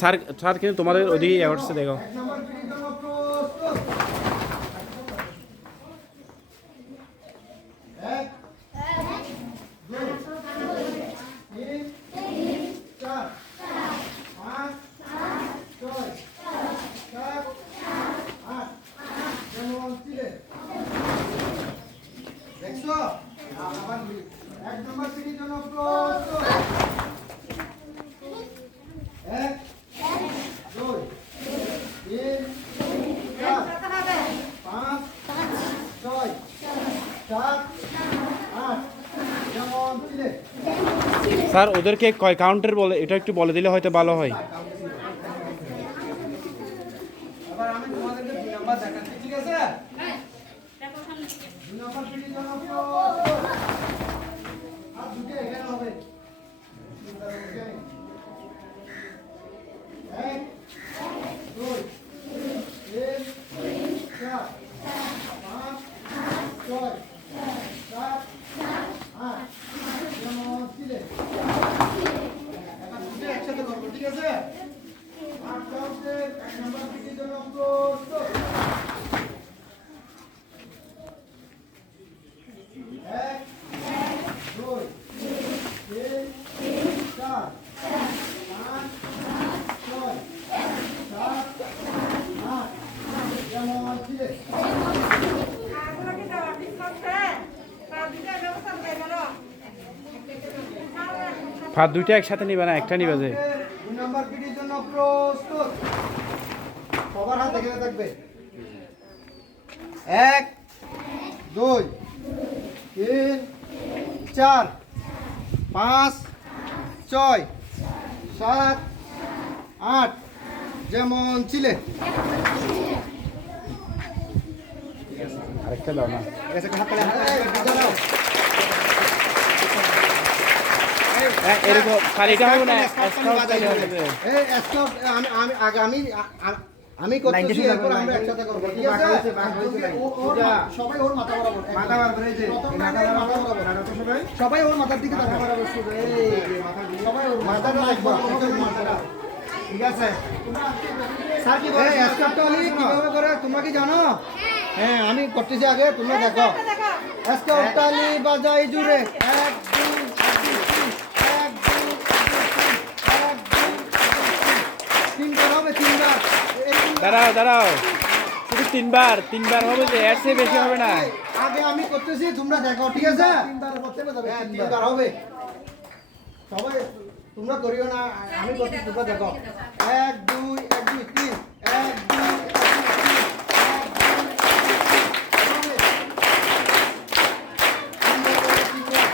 Sir sir কিন্তু তোমাদের ওদিকে ইয়ে করছে দেখো। এক নম্বর পিটির জন্য প্রস্তুত। এক, দুই, তিন, চার, পাঁচ, ছয়, সাত, আট, যেমন ছিলে। স্যার ওদেরকে কয় কাউন্টের বলে এটা একটু বলে দিলে হয়তো ভালো হয়। এবার আমি তোমাদেরকে 2 নাম্বার দেখাচ্ছি, ঠিক আছে? 2 নাম্বার পিটির জন্য প্রস্তুত। আর দুটো এখানে হবে। এক, দুই, তিন, চার, পাঁচ, ছয়, সাত, আট, যেমন ছিলে। এবার দুটো একসাথে করবো, ঠিক আছে? 8 কাউন্টের 1 নাম্বার পিটির জন্য প্রস্তুত। এক, দুই, তিন, চার, পাঁচ, ছয়, সাত, আট, যেমন ছিলে। ভাত দুইটা একসাথে নিবে না, একটা নিবে যে। 2 নাম্বার পিটির জন্য প্রস্তুত। সবার হাত এখানে থাকবে। 1, 2, 3, 4, 5, 6, 7, 8, যেমন ছিলে। আরেকটা দাও না। এরকম খালিটা হবে না, আমি করতেছি, এরপর আমরা একসাথে করব, ঠিক আছে? সবাই ওর মাথা বরাবর, মাথা বরাবর, এই যে মাথা বরাবর, সবাই ওর মাথার দিকে মাথা বরাবর, সবাই ওর মাথাটা দেখবো, ঠিক আছে? স্যার কি বলে স্কোপটা কিভাবে করে তোমরা কি জানো? হ্যাঁ, আমি করতেছি, আগে তোমরা দেখো। স্কোপটা বাজাই জুড়ে 1, 2, 1, 2, 3বার হবে, 3বার। দাঁড়াও দাঁড়াও, শুধু তিনবার হবে যে, এর চেয়ে বেশি হবে না। আগে আমি করতেছি, তোমরা দেখো, ঠিক আছে? 3বার করতে হবে, 3বার হবে। সবাই তোমরা করিও না, আমি করতেছি, তোমরা দেখো। 1, 2, 1, 2, 3, 1, 2, 1, 2, 3,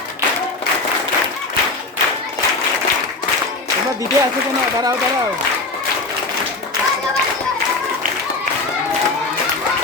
তোমরা দিতে আছে কোনো? দাঁড়াও দাঁড়াও।